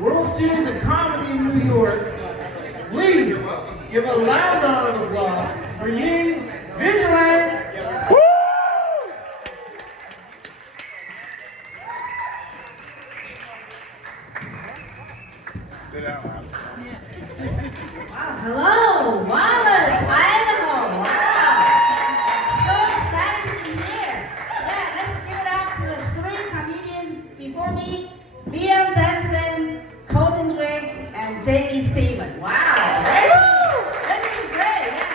World Series of Comedy in New York. Please give a loud round of applause for Ying Vigilant. Sit down, man. Wow, hello, Wallace, Idaho. Wow. So excited to be here. Yeah, let's give it up to the three comedians before me, Liam Denson, Colton Drake, and Jamie Stephen. Wow. That is great. Yeah,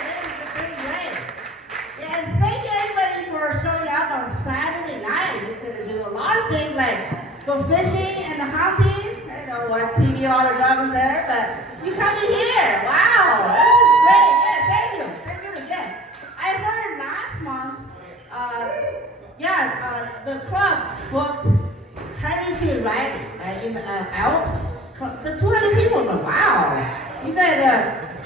that is great. Yeah, and thank you everybody for showing up on Saturday night. You could do a lot of things like go fishing and hunting. I know, watch TV, all the dramas there, but you come in here. Wow, this is great. Yeah, thank you. Thank you again. I heard last month, the club booked Heritage Riding in Alps. The 200 people was like, wow. You got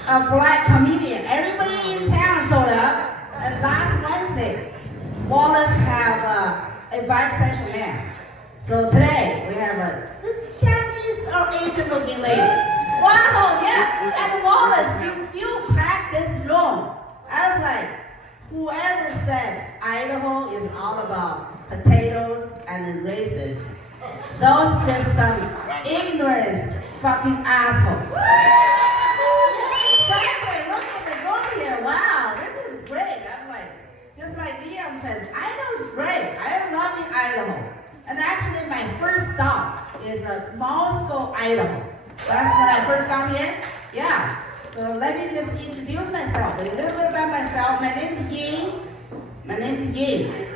a black comedian. Everybody in town showed up. And last Wednesday, Wallace have a bisexual man. So today we have this Chinese or Asian looking lady. Wow, yeah. And Wallace, you still packed this room. I was like, whoever said Idaho is all about potatoes and races, those just some ignorant fucking assholes. Exactly, look at the room here. Wow, this is great. I'm like, just like Liam says, Idaho's great. I am loving Idaho. And actually, my first stop is Moscow, Idaho. That's when I first got here. Yeah. So let me just introduce myself. A little bit about myself. My name's Ying.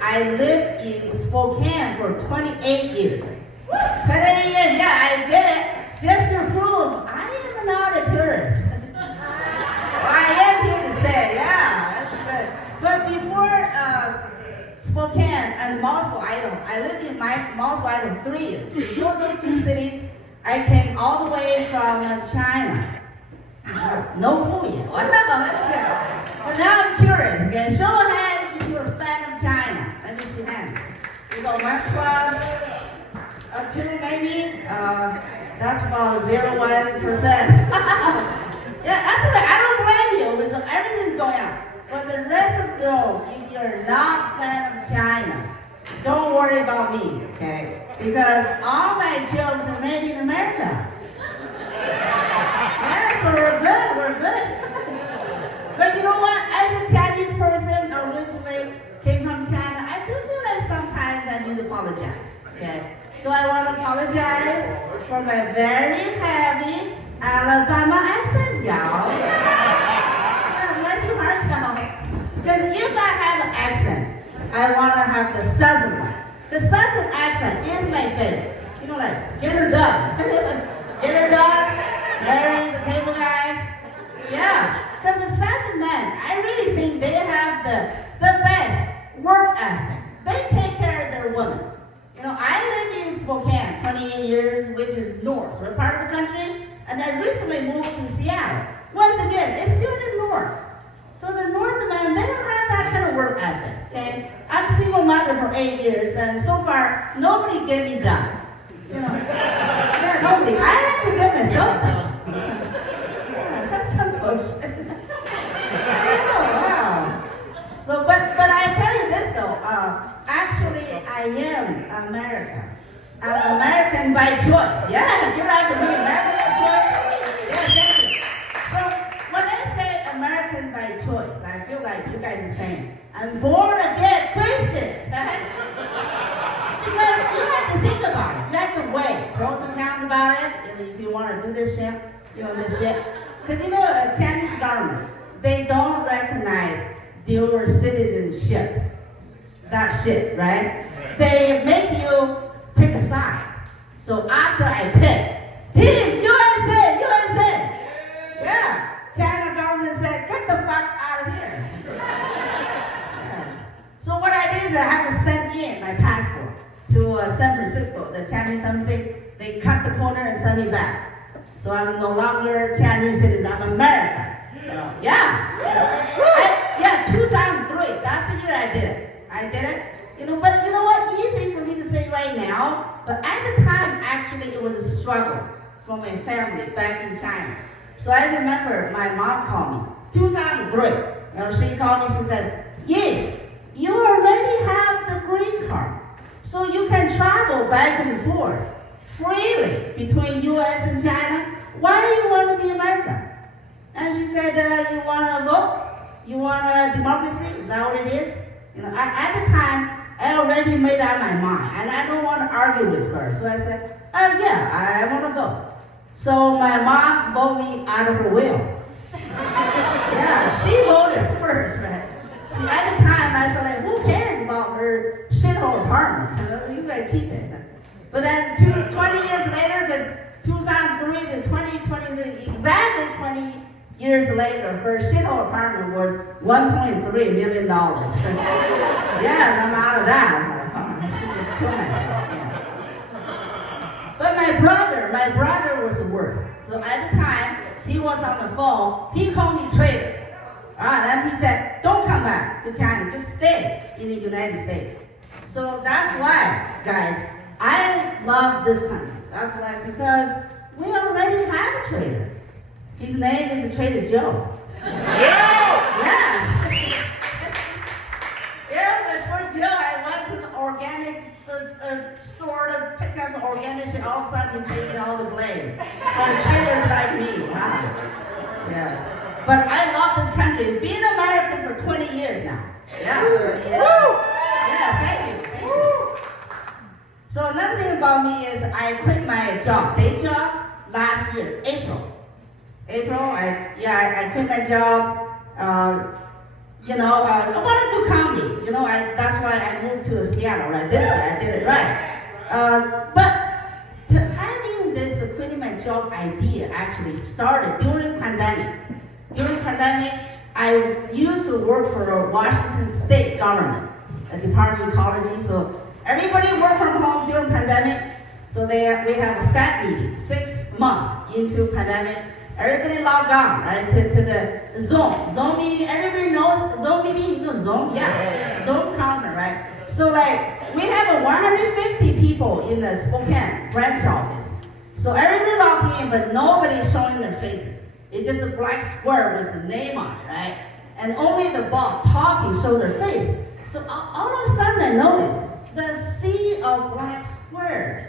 I lived in Spokane for 28 years. 28 years, yeah, I did it. Just to prove I am not a tourist. I am here to stay. Yeah, that's good. But before Spokane and Moscow, Idaho. I lived in Moscow, Idaho 3 years. Before those two cities, I came all the way from China. No clue yet. Whatever, let's go. But now I'm curious. Okay, show of hands if you're a fan of China. Let me see hands. You go 1 club, 2 maybe. That's about 0.1%. Yeah, that's what I don't blame you because everything's going on. But the rest of the world, if you're not a fan of China, don't worry about me, okay? Because all my jokes are made in America. Yeah, so we're good. But you know what? As a Chinese person originally came from China, I do feel like sometimes I need to apologize, okay? So I want to apologize for my very heavy Alabama accent, y'all. Bless your heart, y'all. Because if I have an accent, I want to have the Southern one. The Southern accent is my favorite. You know, like, get her done. Get her done. Larry, the cable guy. Yeah. Because the Southern men, I really think they have the best work ethic. They take care of their women. You know, I lived in Spokane 28 years, which is north. We're part of the country. And I recently moved to Seattle. Once again, it's still the north. So the northern men, they don't have that kind of work ethic, okay? I'm a single mother for 8 years, and so far, nobody get me done. You know? Yeah, nobody. I have to get myself done. Yeah, that's some bullshit. Wow. So, but I tell you this though, actually, I am American. I'm American by choice. Yeah, you're right to be American by choice. Yeah, thank you. So when I say American by choice, I feel like you guys are saying, I'm born again Christian, right? Because you have to think about it. You have to weigh pros and cons about it. If you want to do this shit, this shit. Because the Chinese government, they don't recognize dual citizenship. That shit, right? They make you take a side. So after I pick, Team USA, USA. Yeah. China government said, get the fuck out of here. Yeah. So what I did is I had to send in my passport to San Francisco. The Chinese embassy, they cut the corner and send me back. So I'm no longer Chinese citizen, I'm American. Yeah. 2003, that's the year I did it. But you know what? Easy for me to say right now. But at the time, actually, it was struggle for my family back in China. So I remember my mom called me, 2003. She called me, she said, Yin, you already have the green card. So you can travel back and forth freely between US and China. Why do you want to be American? And she said, you want to vote? You want a democracy? Is that what it is? At the time, I already made up my mind, and I don't want to argue with her. So I said, yeah, I want to go. So my mom voted me out of her will. Yeah, she voted first, right? See, at the time, I said, who cares about her shithole apartment? You gotta keep it. But then 20 years later, because 2003 to 2023, exactly 20 years later, her shithole apartment was $1.3 million. Yes, I'm out of that. I should just kill myself. Yeah. But my brother was the worst. So at the time, he was on the phone, he called me traitor. Then he said, don't come back to China, just stay in the United States. So that's why, guys, I love this country. That's why, because we already have a traitor. His name is Trader Joe. Yeah! Yeah, for Joe, I went to the organic store to pick up the organic shit. All of a sudden, he's taking all the blame for traders like me. Wow. Yeah. But I love this country. Being American for 20 years now. Yeah. Yeah, thank you. So another thing about me is I quit my day job last year, April, I quit my job. I want to do comedy. That's why I moved to Seattle, right? This year I did it right. But having this quitting my job idea actually started during pandemic. During pandemic, I used to work for the Washington State government, a Department of Ecology. So everybody worked from home during pandemic. So we have a staff meeting 6 months into pandemic. Everybody logged on, right, to the Zoom meeting. Everybody knows Zoom meeting. Zoom, yeah, Zoom conference, right? So we have 150 people in the Spokane branch office. So everybody logged in, but nobody showing their faces. It's just a black square with the name on it, right? And only the boss talking show their face. So all of a sudden I noticed the sea of black squares.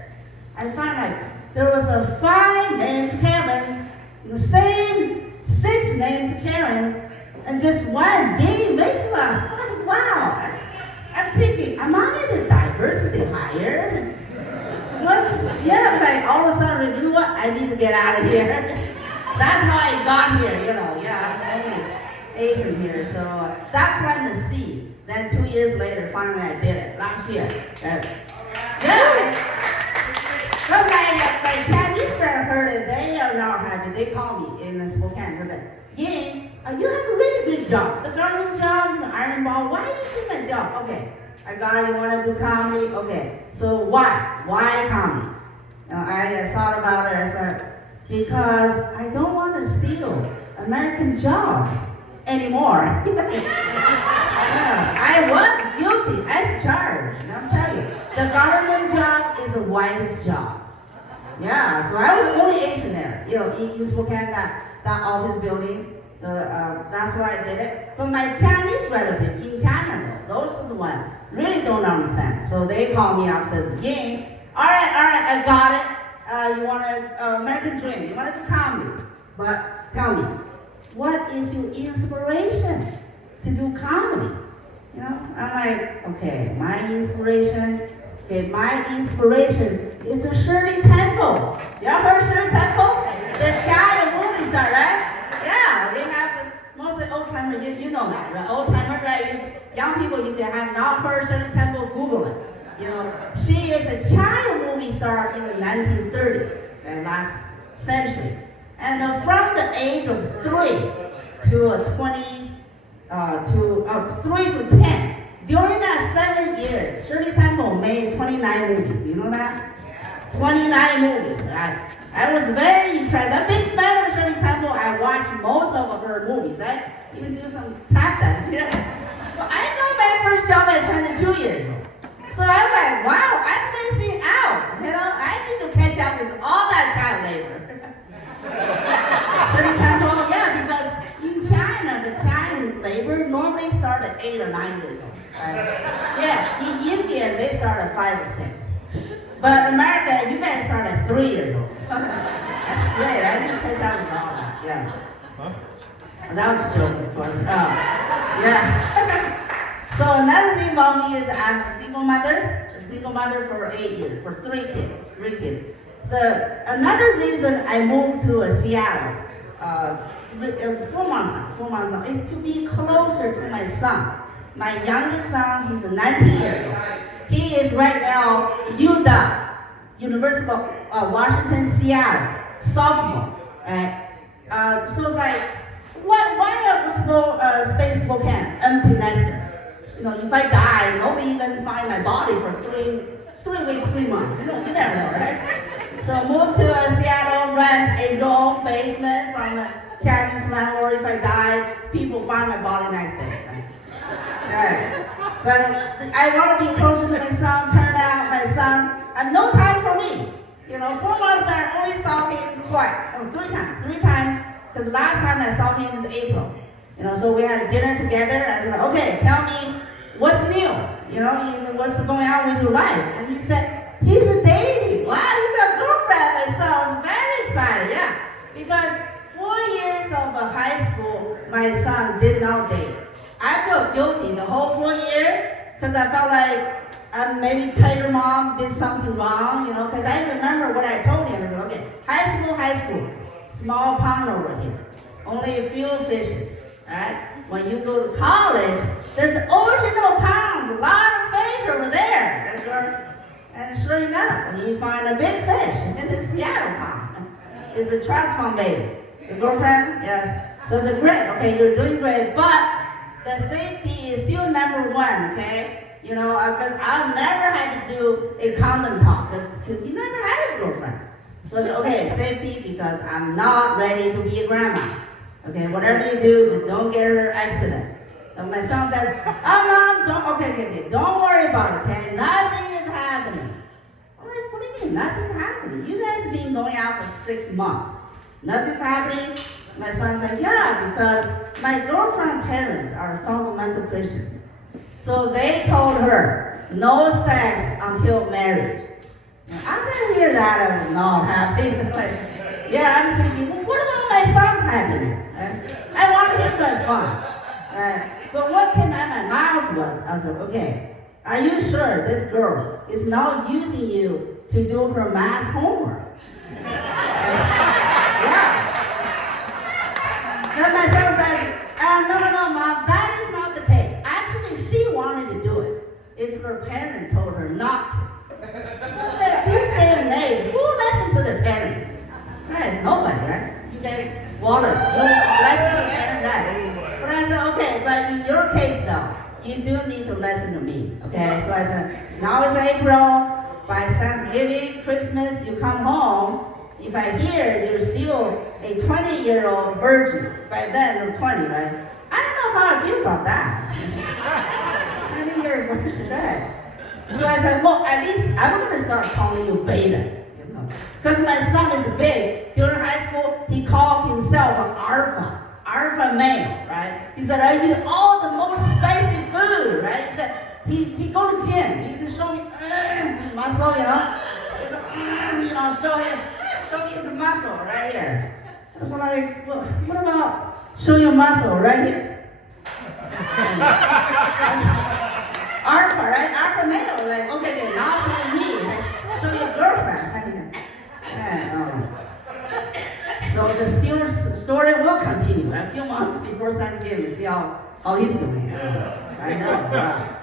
I found there was 5 names Kevin, the same 6 names Karen, and just 1 gay Rachel. I'm wow. I'm thinking, am I in the diversity hire? What? Yeah, all of a sudden, you know what? I need to get out of here. That's how I got here, I'm only Asian here, so that planted the seed. Then 2 years later, finally I did it, last year. But my Chinese friend heard it, they are not happy. They called me in the Spokane and said, Yin, you have a really good job. The government job, iron ball, why do you keep my job? Okay, I got it, you want to do comedy? Okay, so why? Why comedy? I thought about it, I said, because I don't want to steal American jobs anymore. I was guilty as charged, and I'm telling you, the government job is the whitest job. Yeah, so I was only Asian there, in Spokane, that office building. So that's why I did it. But my Chinese relative in China, though, those are the ones really don't understand. So they call me up and says, Ying, all right, I got it. You want an American dream, you want to do comedy. But tell me, what is your inspiration to do comedy? I'm like, okay, my inspiration is a Shirley Temple. Y'all heard of Shirley Temple? The Italian movie star, right? Yeah, we have mostly old timers, you know that, right? Old timers, right? Young people, if you have not heard Shirley Temple, Google it. She is a child movie star in the 1930s, last century. And from the age of 3 to 3 to 10, during that 7 years, Shirley Temple made 29 movies. Do you know that? 29 movies, right? I was very impressed. I'm a big fan of Shirley Temple. I watched most of her movies. I even do some tap dance here. But I got my first job at 22 years old. So I was like, wow, I'm missing out. I need to catch up with all that 30 times old, yeah, because in China, the child labor normally start at 8 or 9 years old. Right? Yeah, in India, they start at 5 or 6. But America, you guys start at 3 years old. That's great. I didn't catch up with all that. Yeah. Huh? That was a joke, of course. Yeah. So another thing about me is I'm a single mother for 8 years, for 3 kids. Another reason I moved to Seattle, 4 months now, is to be closer to my son. My youngest son, he's 19 years old. He is right now UW, University of Washington, Seattle, sophomore, right? So it's like, why stay Spokane, empty nester? You know, if I die, nobody even find my body for 3 weeks, 3 months. You never know, right? So moved to Seattle, rent a room basement from a Chinese landlord. If I die, people find my body next day. Right? But I want to be closer to my son. Turned out my son had no time for me. 4 months there, I only saw him twice, 3 times. Because last time I saw him was April. So we had dinner together. I said, okay, tell me what's new. What's going on with your life? And he said, he's dating. Wow, he's a girlfriend. My son was very excited. Yeah, because 4 years of high school, my son did not date. I felt guilty the whole 4 years because I felt like maybe Tiger Mom did something wrong, because I remember what I told him. I said, okay, high school, small pond over here, only a few fishes, right? When you go to college, there's ocean of ponds, a lot of fish over there. And sure enough, you find a big fish in the Seattle pond. It's a trust fund baby. The girlfriend, yes. So it's great, okay, you're doing great, but the safety is still number one, okay? Because I never had to do a condom talk, because you never had a girlfriend. So I said, okay, safety, because I'm not ready to be a grandma. Okay, whatever you do, just don't get her accident. So my son says, oh, Mom, don't worry about it, okay? Nothing is happening. I'm like, what do you mean, nothing's happening? You guys have been going out for 6 months. Nothing's happening? My son said, yeah, because my girlfriend's parents are fundamental Christians. So they told her, no sex until marriage. And I didn't hear that, I was not happy. I'm thinking, well, what about my son's happiness? Right? I want him to have fun. Right? But what came out of my mouth was, I said, okay, are you sure this girl is not using you to do her math homework? Yeah. Then my son says, no, Mom, that is not the case. Actually, she wanted to do it. It's her parent told her not to. So that this day and age, who listens to their parents? Right, it's nobody, right? You guys, Wallace, you listen to your parents, right? But I said, okay, but in your case though, you do need to listen to me, okay? So I said, now it's April, by Thanksgiving, Christmas, you come home. If I hear you're still a 20-year-old virgin, by then you're 20, right? I don't know how I feel about that. 20-year virgin, right? So I said, well, at least I'm going to start calling you beta. Because my son is big. During high school, he called himself an alpha male, right? He said, I eat all the most spicy food, right? He said, he go to gym. He can show me muscle, He said, show me his muscle right here. I was like, well, what about show your muscle right here? Alpha, right? Alpha male, right? Okay, now show me, right? Show your girlfriend. So the story will continue. A few months before Thanksgiving, see how he's doing. I know. Wow.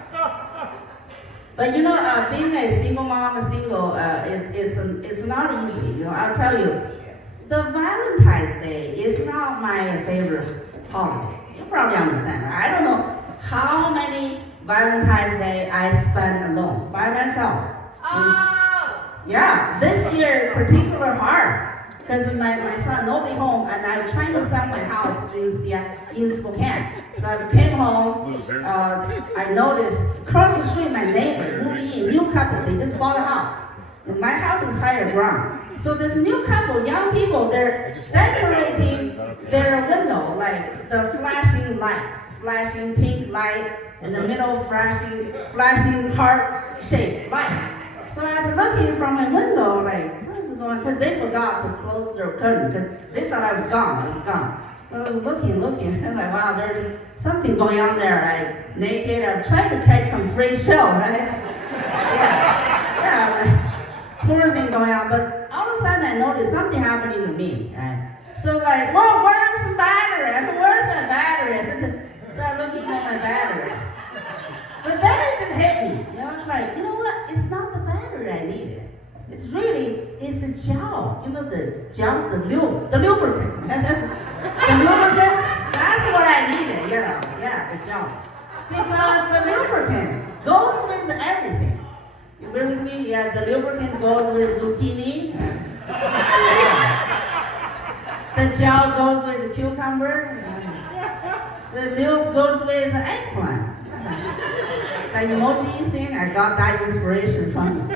But being a single mom, it's not easy. I'll tell you, the Valentine's Day is not my favorite holiday. You probably understand, right? I don't know how many Valentine's Day I spent alone, by myself. Yeah, this year particular hard. Because my son, nobody home, and I'm trying to sell my house in Spokane. So I came home, I noticed across the street, my neighbor moving in, new couple, they just bought a house. And my house is higher ground. So this new couple, young people, they're decorating their window, like the flashing pink light, in the middle flashing heart-shaped light. So I was looking from my window, like, what is going on? Because they forgot to close their curtain, because they thought I was gone. So I was looking, and like, wow, there's something going on there, like naked. I'm trying to catch some free show, right? Yeah, like, poor thing going on. But all of a sudden I noticed something happening to me, right? So like, well, where's the battery? Where's my battery? Start looking at my battery. But then it just hit me. You know, it's like, you know what? It's not the battery I needed. It's the gel. You know, the gel, the lubricant. The lubricant, that's what I needed, you know. Yeah, the gel. Because the lubricant goes with everything. You agree with me? Yeah, the lubricant goes with zucchini. Yeah. The gel goes with the cucumber. The lube goes with eggplant. The emoji thing, I got that inspiration from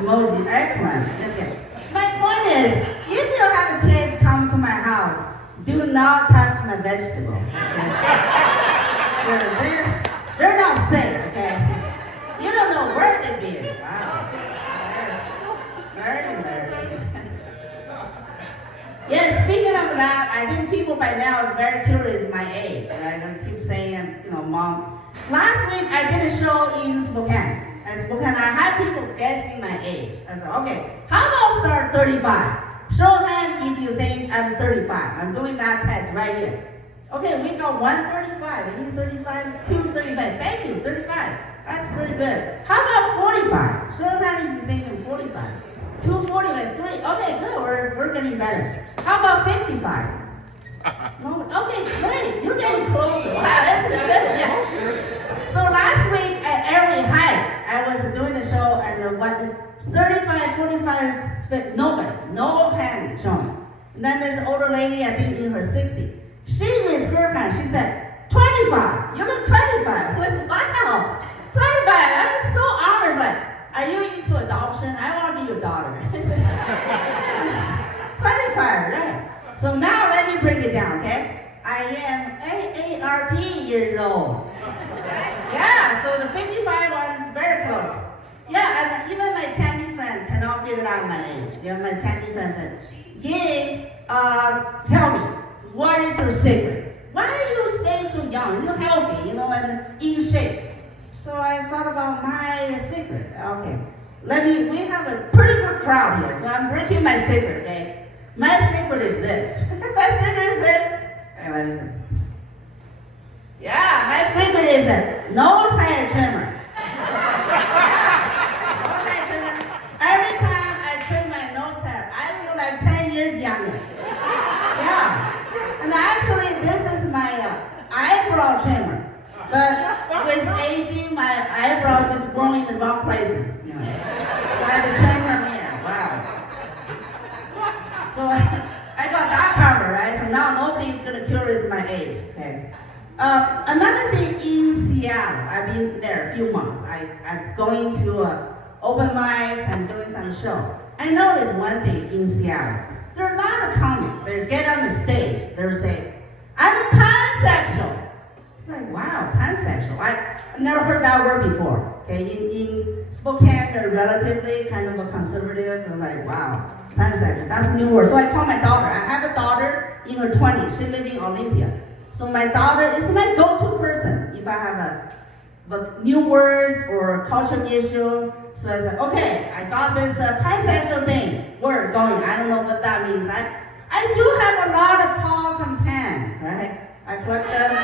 emoji eggplant. Okay. My point is, if you have a chance to come to my house, do not touch my vegetable. Okay? They're not safe, okay? You don't know where they've been. Wow. Very embarrassing. Yeah, speaking of that, I think people by now is very curious my age. Right? I keep saying, you know, Mom. Last week I did a show in Spokane. I had people guessing my age. I said, okay, how about start 35? Show of hand if you think I'm 35. I'm doing that test right here. Okay, we got 135. Any 35? 235. Thank you, 35. That's pretty good. How about 45? Show of hand if you think I'm 45. 245, 3. Okay, good. We're getting better. How about 55? No, okay, great. You're getting closer. Wow, that's good. Yeah. So last week at Erie High, I was doing the show and the 35, 45, nobody, no hand showing. And then there's an older lady, I think in her 60s. She raised her hand. She said, 25. You look 25. I'm like, wow, 25. I was so honored. Like, are you into adoption? I want to be your daughter. 25, right? So now let me break it down, okay? I am AARP years old. Yeah, so the 55 one is very close. Yeah, and even my Chinese friend cannot figure out my age. Yeah, my Chinese friend said, Yay, tell me, what is your secret? Why do you stay so young? You're healthy, you know, and in shape. So I thought about my secret. Okay, we have a pretty good crowd here, so I'm breaking my secret, okay? My secret is this. My secret is this. Okay, let me see. Yeah, my secret is a nose hair trimmer. Yeah, nose hair trimmer. Every time I trim my nose hair, I feel like 10 years younger. Yeah. And actually, this is my eyebrow trimmer. But with aging, my eyebrows just growing in the wrong places. You know. So I have to trim them here. Wow. So I got that covered, right? So now nobody's gonna curious my age, okay? Another thing in Seattle, I've been there a few months. I'm going to open mics and doing some show. I noticed one thing in Seattle. There are a lot of comics. They get on the stage. They're saying, I'm a pansexual. I'm like, wow, pansexual. I've never heard that word before. Okay, in Spokane, they're relatively kind of a conservative. I'm like, wow. Pansexual, that's a new word. So I call my daughter. I have a daughter in her 20s. She lives in Olympia. So my daughter is my go-to person if I have a new words or a cultural issue. So I said, okay, I got this pansexual word going. I don't know what that means. I do have a lot of paws and pants, right? I collect them.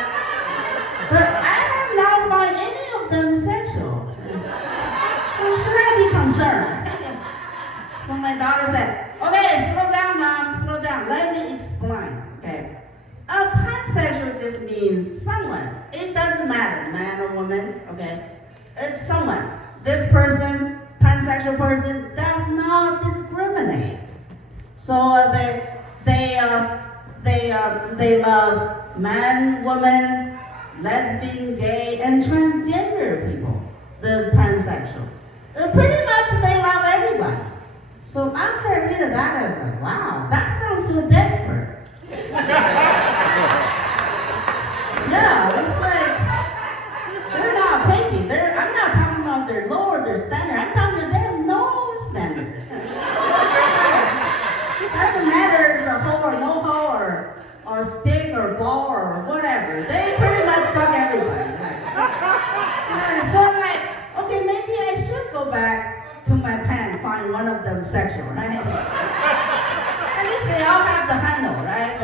But I have not found any of them sexual. So should I be concerned? So my daughter said, okay, slow down, Mom, slow down. Let me explain, okay? Pansexual just means someone. It doesn't matter, man or woman, okay? It's someone. This person, pansexual person, does not discriminate. So they love man, woman, lesbian, gay, and transgender people. The pansexual. Pretty much they love everybody. So after I read that, I was like, wow, that sounds so desperate. Yeah, it's like, they're not picky. I'm not talking about their lower their standard. I'm talking about they have no standard. Doesn't matter if it's a hole or no hole or stick or ball or whatever. They pretty much fuck everybody. So I'm like, okay, maybe I should go back to my pen and find one of them sexual, right? At least they all have the handle, right?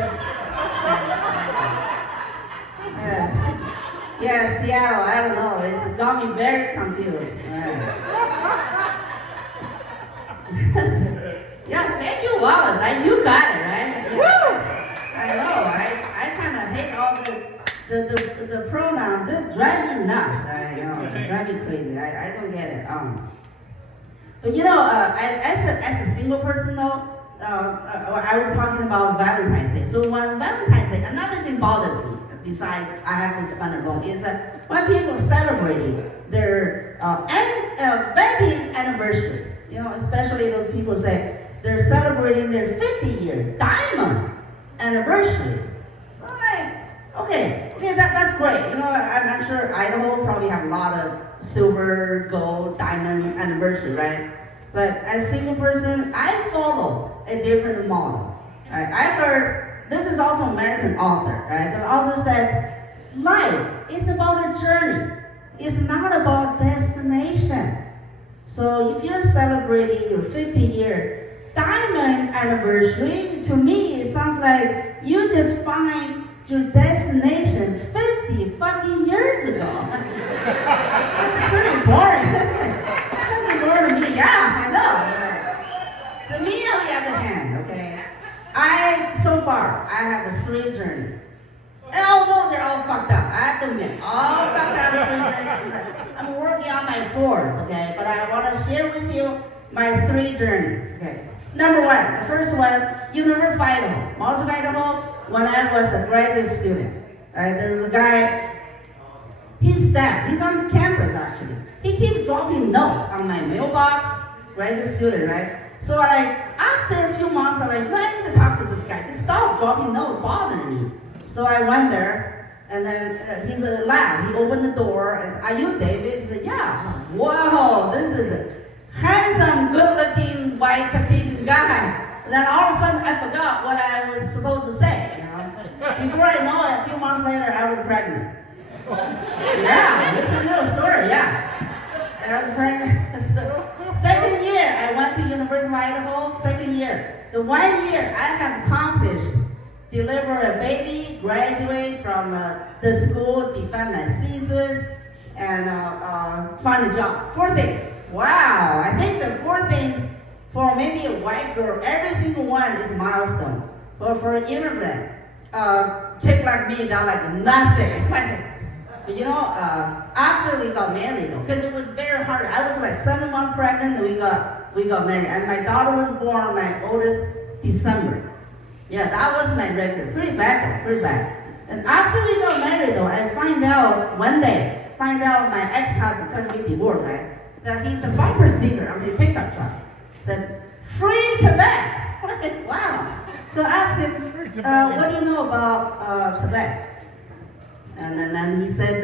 Yeah, Seattle, I don't know. It's got me very confused. Yeah, thank you, Wallace. You got it, right? Woo! I know. I kind of hate all the pronouns. It drive me nuts. Right? It drive me crazy. I don't get it. But as a single person though, I was talking about Valentine's Day. So on Valentine's Day, another thing bothers me. Besides, I have to spend it alone. Is that when people celebrating their wedding anniversaries, especially those people say they're celebrating their 50-year diamond anniversaries. So I'm like, okay, that's great. I'm sure Idaho probably have a lot of silver, gold, diamond anniversary, right? But as a single person, I follow a different model. Right? I heard. This is also American author, right? The author said, life is about a journey. It's not about destination. So if you're celebrating your 50-year diamond anniversary, to me, it sounds like you just find your destination 50 fucking years ago. That's pretty boring. That's pretty boring to me. Yeah, I know. So me, on the other hand, okay? So far, I have 3 journeys. And although they're all fucked up, I have to admit, all fucked up 3 journeys. I'm working on my 4th, okay? But I want to share with you my 3 journeys, okay? Number 1, the first one, University of Idaho. Wallace Idaho, when I was a graduate student, right? There was a guy, he's on campus actually. He keeps dropping notes on my mailbox, graduate student, right? So after a few months, I'm like, no, I need to talk to this guy. Just stop dropping notes, bothering me. So I went there, and then he's in the lab. He opened the door. I said, are you David? He said, yeah. Wow, this is a handsome, good-looking, white Caucasian guy. And then all of a sudden, I forgot what I was supposed to say. Before I know it, a few months later, I was pregnant. Yeah, this is a real story, yeah. I was pregnant. Second year, I went to University of Idaho. Second year. The 1 year I have accomplished, deliver a baby, graduate from the school, defend my thesis, and find a job. 4 things. Wow, I think the 4 things for maybe a white girl, every single one is a milestone. But for an immigrant, chick like me, that's like nothing. But after we got married though, because it was very hard. I was like 7 months pregnant and we got married. And my daughter was born, my oldest, December. Yeah, that was my record. Pretty bad though, pretty bad. And after we got married though, I find out my ex-husband, because we divorced, right? That he's a bumper sticker on the pickup truck. Says, free Tibet. Wow. So I asked him, what do you know about Tibet? And then he said,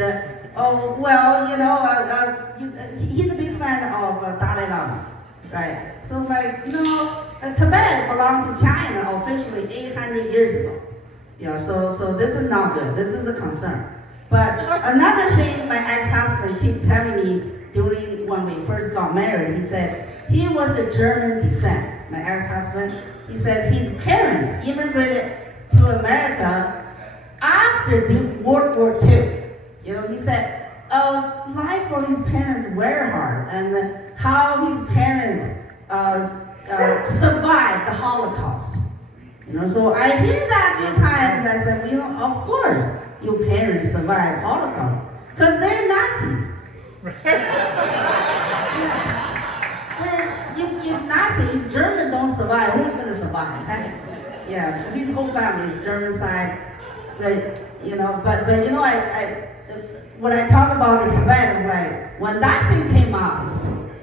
he's a big fan of Dalai Lama, right? So it's like, Tibet belonged to China officially 800 years ago. So this is not good. This is a concern. But another thing my ex-husband kept telling me during when we first got married, he said he was a German descent. My ex-husband, he said his parents immigrated to America after World War II. He said, life for his parents very hard, and how his parents survived the Holocaust. So I hear that a few times. I said, of course your parents survived Holocaust, because they're Nazis. If German don't survive, who's going to survive? Yeah, his whole family is German side. But when I talk about the Tibet, it's like when that thing came out,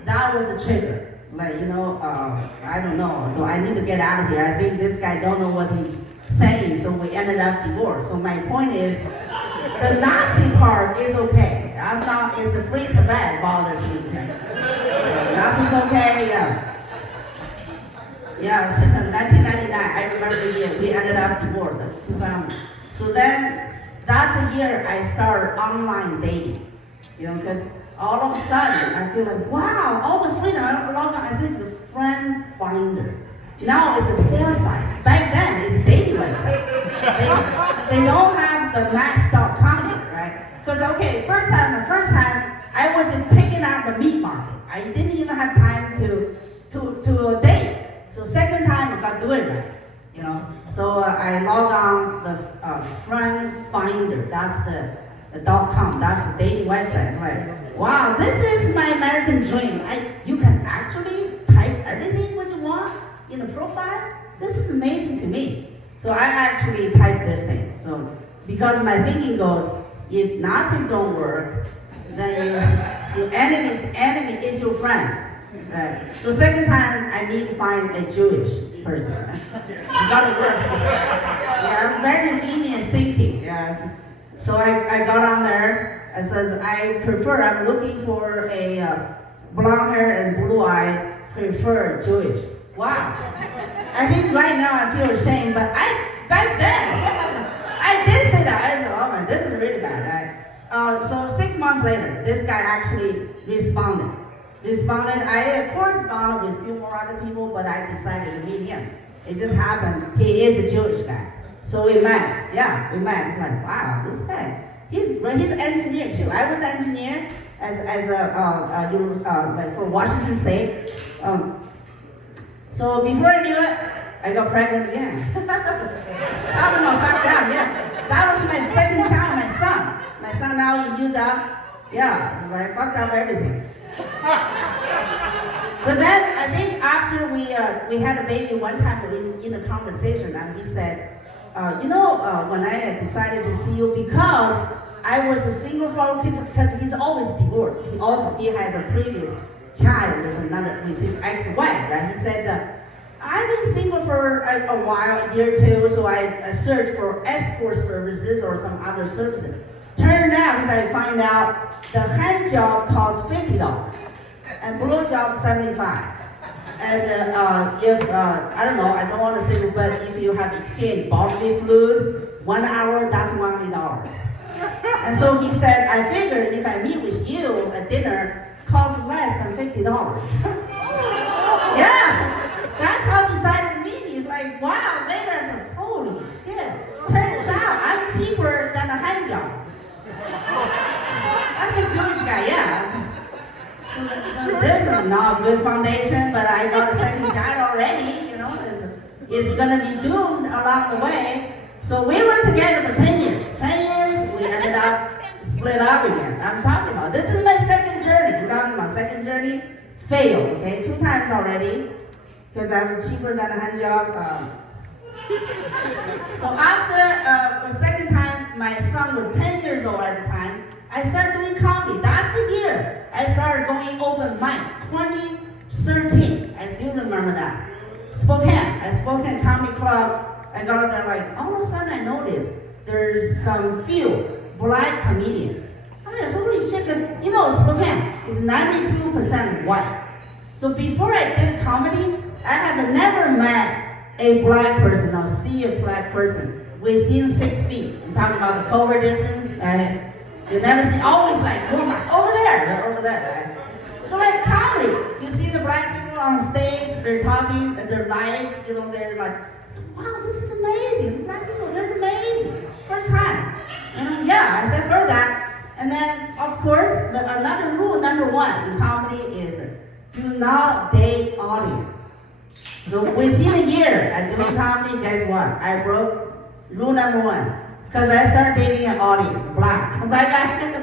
that was a trigger. Like, I don't know. So I need to get out of here. I think this guy don't know what he's saying, so we ended up divorced. So my point is, the Nazi part is okay. That's not, it's the free Tibet bothers me. Nazi's okay, yeah. Yeah, so 1999, I remember the year, we ended up divorced in 2000. So then, that's the year I started online dating. Because all of a sudden, I feel like, wow, all the freedom, I think it's a friend finder. Now it's a porn site. Back then, it's a dating website. They don't have the match.com yet, right? Because, okay, the first time, I was just picking out the meat market. I didn't even have time to date. So second time, I got to do it right, So I logged on the friend finder. That's the .com. That's the dating website. It's like, wow, this is my American dream. You can actually type everything what you want in a profile. This is amazing to me. So I actually typed this thing. So because my thinking goes, if Nazi don't work, then your enemy's enemy is your friend. Right. So second time, I need to find a Jewish person. It gotta work. Yeah, I'm very linear thinking. Yeah. So I got on there. It says I'm looking for a blonde hair and blue eye, prefer Jewish. Wow. I think right now I feel ashamed, but back then, I did say that. I said, oh man, this is really bad. Right? So 6 months later, this guy actually responded. I corresponded with a few more other people, but I decided to meet him. It just happened. He is a Jewish guy. So we met. Yeah, we met. It's like, wow, this guy. He's an engineer too. I was an engineer like for Washington State. So before I knew it, I got pregnant again. Talking about fucked up, yeah. That was my second child, my son. My son now in Utah. Yeah, I fucked up everything. But then I think after we had a baby one time, we were in a conversation, and he said, when I decided to see you, because I was a single father, because he's always divorced. He has a previous child with his ex-wife, right? He said, I've been single for a while, a year or two, so I searched for escort services or some other services. Turned out, as I find out, the hand job costs $50 and blow job $75. And if I don't know, I don't want to say, but if you have exchanged bodily fluid, 1 hour, that's $100. And so he said, I figured if I meet with you at dinner, costs less than $50. Yeah, that's how we decided to meet. He's like, wow, later I said, holy shit. Turns out I'm cheaper than a hand job. That's a Jewish guy, yeah. So this is not a good foundation, but I got a second child already, it's gonna be doomed along the way. So we were together for 10 years. 10 years, we ended up split up again. I'm talking about, this is my second journey. I'm talking about second journey, failed, okay? 2 times already, because I was cheaper than a hand job. So after the second time, my son was 10 years old at the time, I started doing comedy. That's the year I started going open mic, 2013. I still remember that. Spokane Comedy Club. I got there like, all of a sudden I noticed there's some few black comedians. I'm like, holy shit, because Spokane is 92% white. So before I did comedy, I have never met a black person or see a black person within 6 feet. I'm talking about the cover distance, and you never see, always like, oh my, over there, right? So like comedy, you see the black people on stage, they're talking, and they're live, they're like, wow, this is amazing. The black people, they're amazing. First time. Yeah, I've heard that. And then, of course, another rule, number 1 in comedy is do not date audience. So within a year at doing comedy, guess what? I broke rule number 1. Because I started dating an audience, black. Like,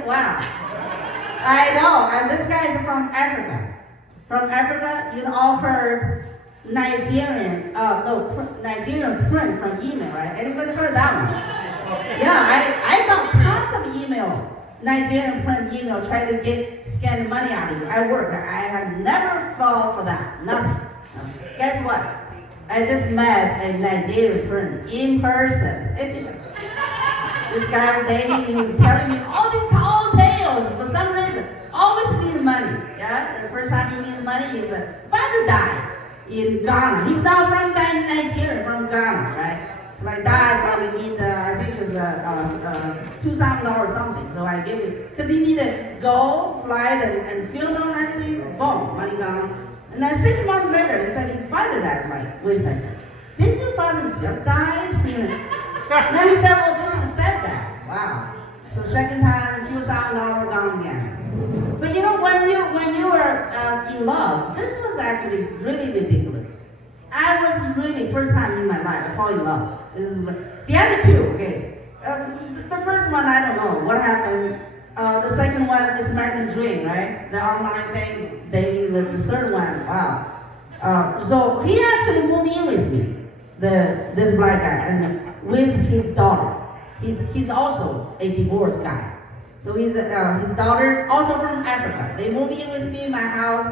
wow. I know, and this guy is from Africa. From Africa, you all heard Nigerian prince from email, right? Anybody heard that one? Yeah, I got tons of email Nigerian prince, try to scam money out of you. I work. I have never fallen for that. Nothing. Guess what? I just met a Nigerian prince in person. This guy was dating. He was telling me all these tall tales for some reason. Always need money. Yeah. The first time he needed money, his father died in Ghana. He's not from Nigeria, from Ghana, right? So my dad probably need, I think it was $2,000 or something. So I gave it, because he needed go, flight, and fuel and everything. Boom, money gone. And then 6 months later, he said his father died. I'm like, wait a second. Didn't your father just die? Then he said, well, this is stepdad. Wow. So second time, a few $1,000 gone again. But when you were in love, this was actually really ridiculous. I was really, first time in my life, I fall in love. This is the other two, okay. The first one, I don't know what happened. The second one is American Dream, right? The online thing, the third one, wow. So he actually moved in with me, this black guy, and with his daughter. He's also a divorced guy. So his daughter, also from Africa. They moved in with me in my house,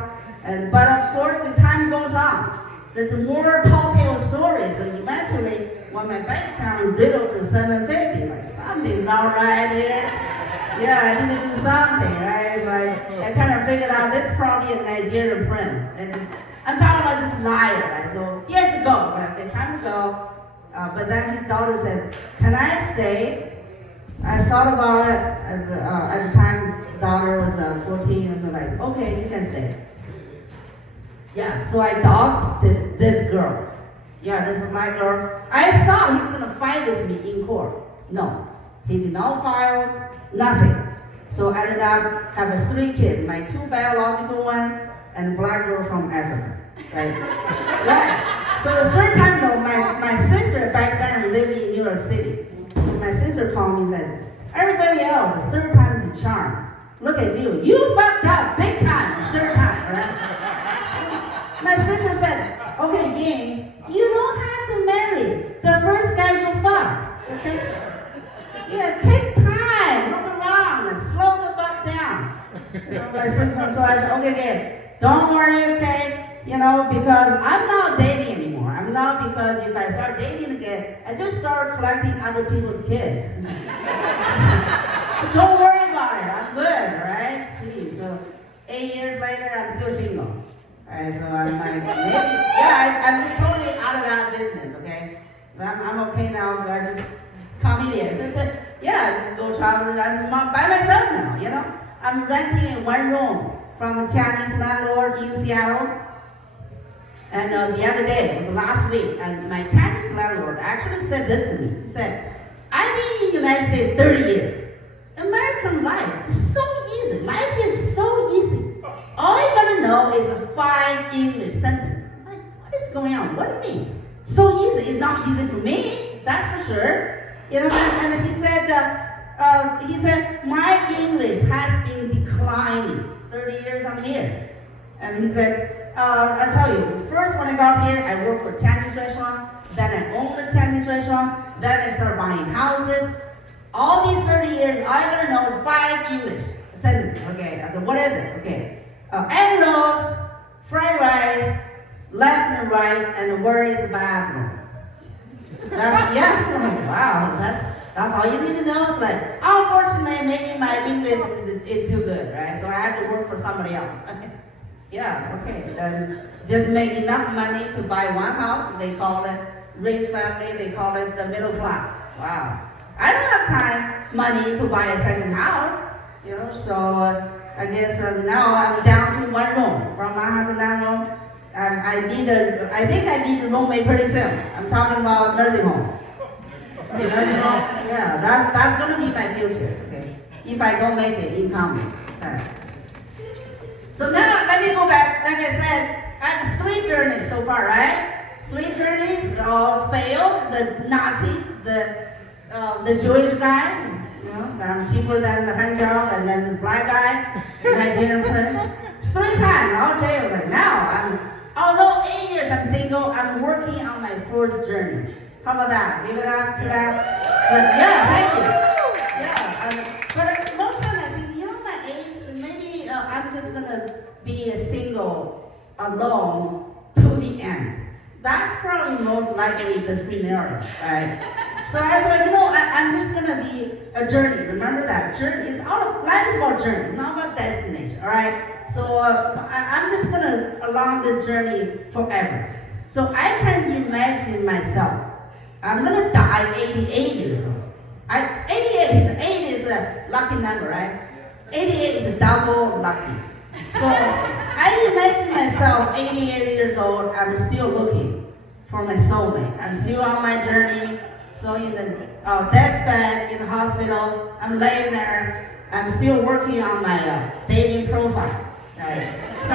but of course, as time goes on, there's more tall tale stories, and eventually, when my bank account riddled to 750, like something's not right here. Yeah, I need to do something, right? It's like I kind of figured out this is probably a Nigerian prince, and I'm talking about this liar, right? So he has to go. So I okay, time to go. But then his daughter says, "Can I stay?" I thought about it at the time. Daughter was 14, so like, okay, you can stay. Yeah, so I adopted this girl. Yeah, this is my girl. I thought he's gonna fight with me in court. No, he did not file, nothing. So I ended up having 3 kids, my 2 biological ones, and a black girl from Africa, right? Right. So the third time though, my sister back then lived in New York City. So my sister called me and says, everybody else, is 3rd time is a charm. Look at you, you fucked up big time, it's 3rd time, right? My sister said, okay, Ying, you don't have to marry the first guy you fuck, okay? Yeah, take time, look around, and slow the fuck down. My sister, so I said, okay, don't worry, okay? Because I'm not dating anymore. I'm not, because if I start dating again, I just start collecting other people's kids. Don't worry about it, I'm good, all right? See, so 8 years later, I'm still single. Alright, so I'm like, maybe, I'm totally out of that business, okay? I'm okay now, because I just comedian. So I just go travel, I'm by myself now, I'm renting in 1 room from a Chinese landlord in Seattle. And the other day, it was last week, and my Chinese landlord actually said this to me. He said, I've been in the United States 30 years. American life is so easy. Life here is so easy. All you gotta know is a 5 English sentence. Like, what is going on? What do you mean? So easy. It's not easy for me, that's for sure. And he said, my English has been declining. 30 years I'm here. And he said, I'll tell you, first when I got here, I worked for a Chinese restaurant, then I owned a Chinese restaurant, then I started buying houses. All these 30 years, all I gotta know is 5 English sentences. Okay, I said, what is it? Okay. Egg rolls, fried rice, left and right, and where is the bathroom? Wow, that's all you need to know. It's like, unfortunately, maybe my English is too good, right? So I had to work for somebody else. Yeah, okay, then just make enough money to buy 1 house. They call it rich family, they call it the middle class. Wow. I don't have money to buy a 2nd house, so I guess now I'm down to 1 room. From 100 down room, and I think I need a roommate pretty soon. I'm talking about nursing home. Nursing home, yeah, that's gonna be my future, okay? If I don't make it in comedy. Okay. So now let me go back. Like I said, I have 3 journeys so far, right? 3 journeys all failed. The Nazis, the Jewish guy. I'm cheaper than the Hanjao, and then this black guy, Nigerian prince. 3 times, all jail right now. Although 8 years I'm single, I'm working on my 4th journey. How about that? Give it up to that. But yeah, thank you. Yeah, but most of my gonna be a single, alone, to the end. That's probably most likely the scenario, right? So I was like, I'm just gonna be a journey. Remember that journey is life is about journey. It's not about destination. All right. So I'm just gonna along the journey forever. So I can imagine myself. I'm gonna die 88 years old. 80 is a lucky number, right? 88 is a double lucky. So I imagine myself 88 years old. I'm still looking for my soulmate. I'm still on my journey. So in the deathbed in the hospital, I'm laying there. I'm still working on my dating profile. Right? So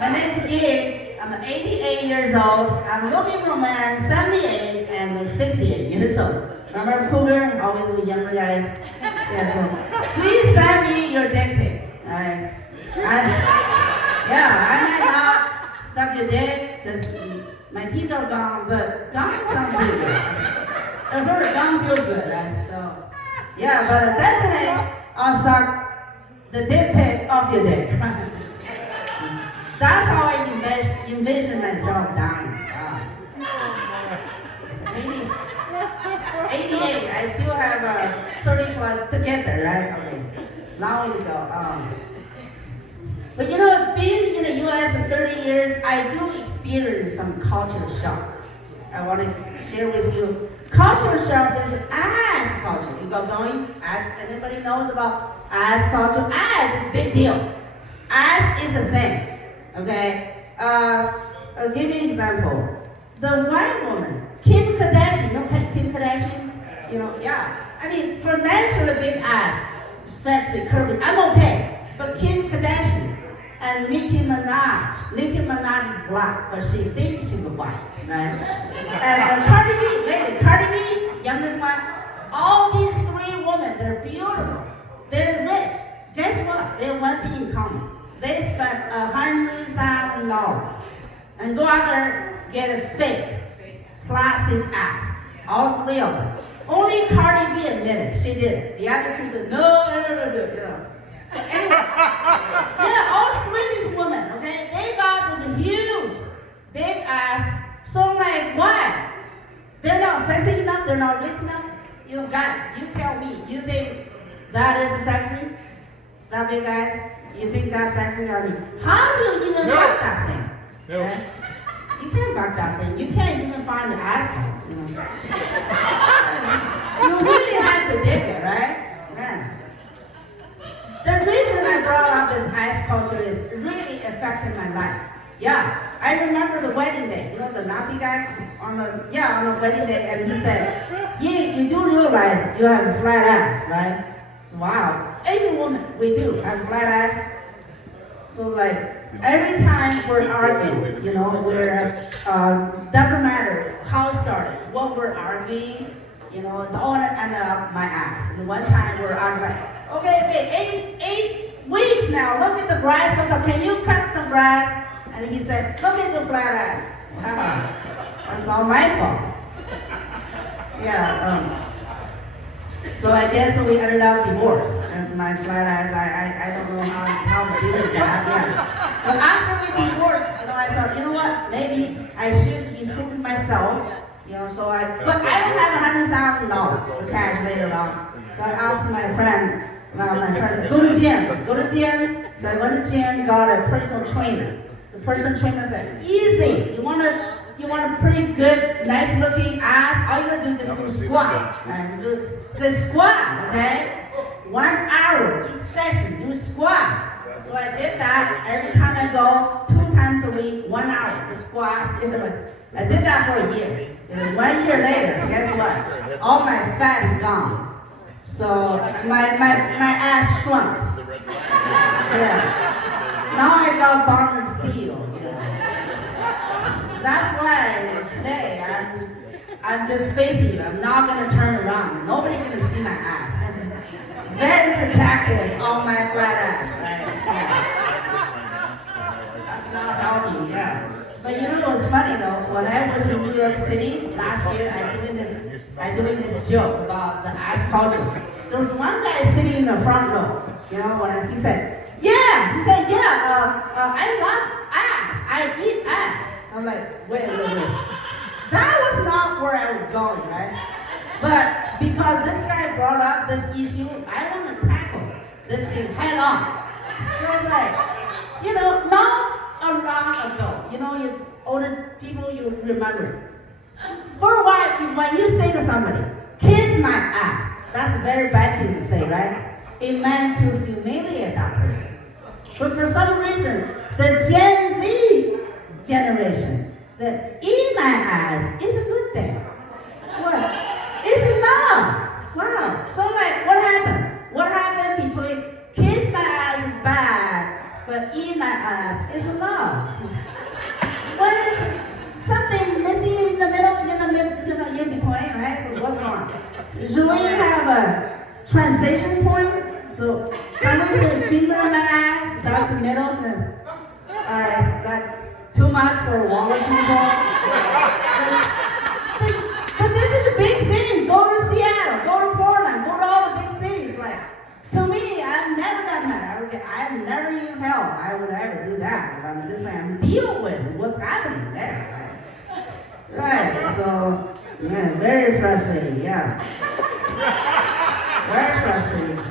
my next year, I'm 88 years old. I'm looking for a man 78 and 68 years old. Remember Cougar? Always with younger guys. Yeah. So please send me your dick pic. Right? I might not suck your dick because my teeth are gone, but gum sounds really good. I've heard gum feels good, right? So, yeah, but definitely I'll suck the dick pic off your dick. That's how I envision myself dying. 88, I still have 30 plus together, right? Okay, long way to go. But being in the U.S. for 30 years, I do experience some culture shock. I want to share with you. Culture shock is ass culture. You go going, ask anybody knows about ass culture. Ass is a big deal. Ass is a thing. Okay? I'll give you an example. The white woman, Kim Kardashian, Kim Kardashian? I mean, for naturally big ass, sexy, curvy, I'm okay. But Kim Kardashian and Nicki Minaj is black, but she thinks she's white, right? And Cardi B, youngest one, all these three women, they're beautiful, they're rich. Guess what? They have one thing in common. They spent $100,000 and go out there get a fake plastic ass. All three of them. Only Cardi B admitted she did it. The other two said no. Anyway, all three of these women, okay, they got this huge, big ass. So I'm like, why? They're not sexy enough. They're not rich enough. God, you tell me. You think that is sexy? That big ass? You think that's sexy? I mean, how do you even fuck that thing? No. Right? You can't fuck that thing. You can't even find the asshole. You really have to dig it, right? Man. The reason I brought up this ass culture is really affecting my life. Yeah, I remember the wedding day. The Nazi guy on the wedding day, and he said, "Yeah, you do realize you have a flat ass, right?" Wow, every woman we do have flat ass. So like every time we're arguing, we're doesn't matter how it started, what we're arguing, it's all under my ass. And one time we're arguing like, okay, 8 weeks now. Look at the grass. Can you cut some grass? And he said, look at your flat ass. That's all my fault. Yeah. So I guess we ended up divorced. As my flat ass, I don't know how to deal with that. Yeah. But after we divorced, I thought, what? Maybe I should improve myself. But I don't have $100,000 the cash later on. So I asked my friend said, go to gym. So I went to gym, got a personal trainer. The personal trainer said, easy. You want a pretty good, nice looking ass? All you gotta do is just do squat. Right? Say squat, okay? 1 hour each session, do squat. So I did that every time I go, 2 times a week, 1 hour to squat. I did that for a year. 1 year later, guess what? All my fat is gone. So my ass shrunk. Yeah. Now I got bone and steel. That's why today I'm just facing you. I'm not gonna turn around. Nobody's gonna see my ass. Very protective of my flat ass, right? Yeah. That's not healthy, yeah. But what's funny though? When I was in New York City last year, I doing this joke about the ass culture. There was one guy sitting in the front row. When he said, "Yeah, yeah. He said, yeah, I love ass. I eat ass. I'm like, wait. That was not where I was going, right? But because this guy brought up this issue, I want to tackle this thing head on. So it's like, not a long ago, you older people, you remember. For a while, when you say to somebody, kiss my ass, that's a very bad thing to say, right? It meant to humiliate that person. But for some reason, the Gen Z generation, the eat my ass is a good thing. What? It's love. Wow. So like, what happened? What happened between kiss my ass is bad, but eat my ass is love? What is something missing in the middle, in between, right? So what's going on? Should we have a translation point? So can we say finger in my ass? That's the middle. Alright, is that too much for Wallace people? But this is a big thing. Go to Seattle, go to Portland, go to all the big cities. Like, to me, I've never done that. I've never in hell I would ever do that. I'm just saying, deal with what's happening there. Right, so, man, very frustrating, yeah. Very frustrating.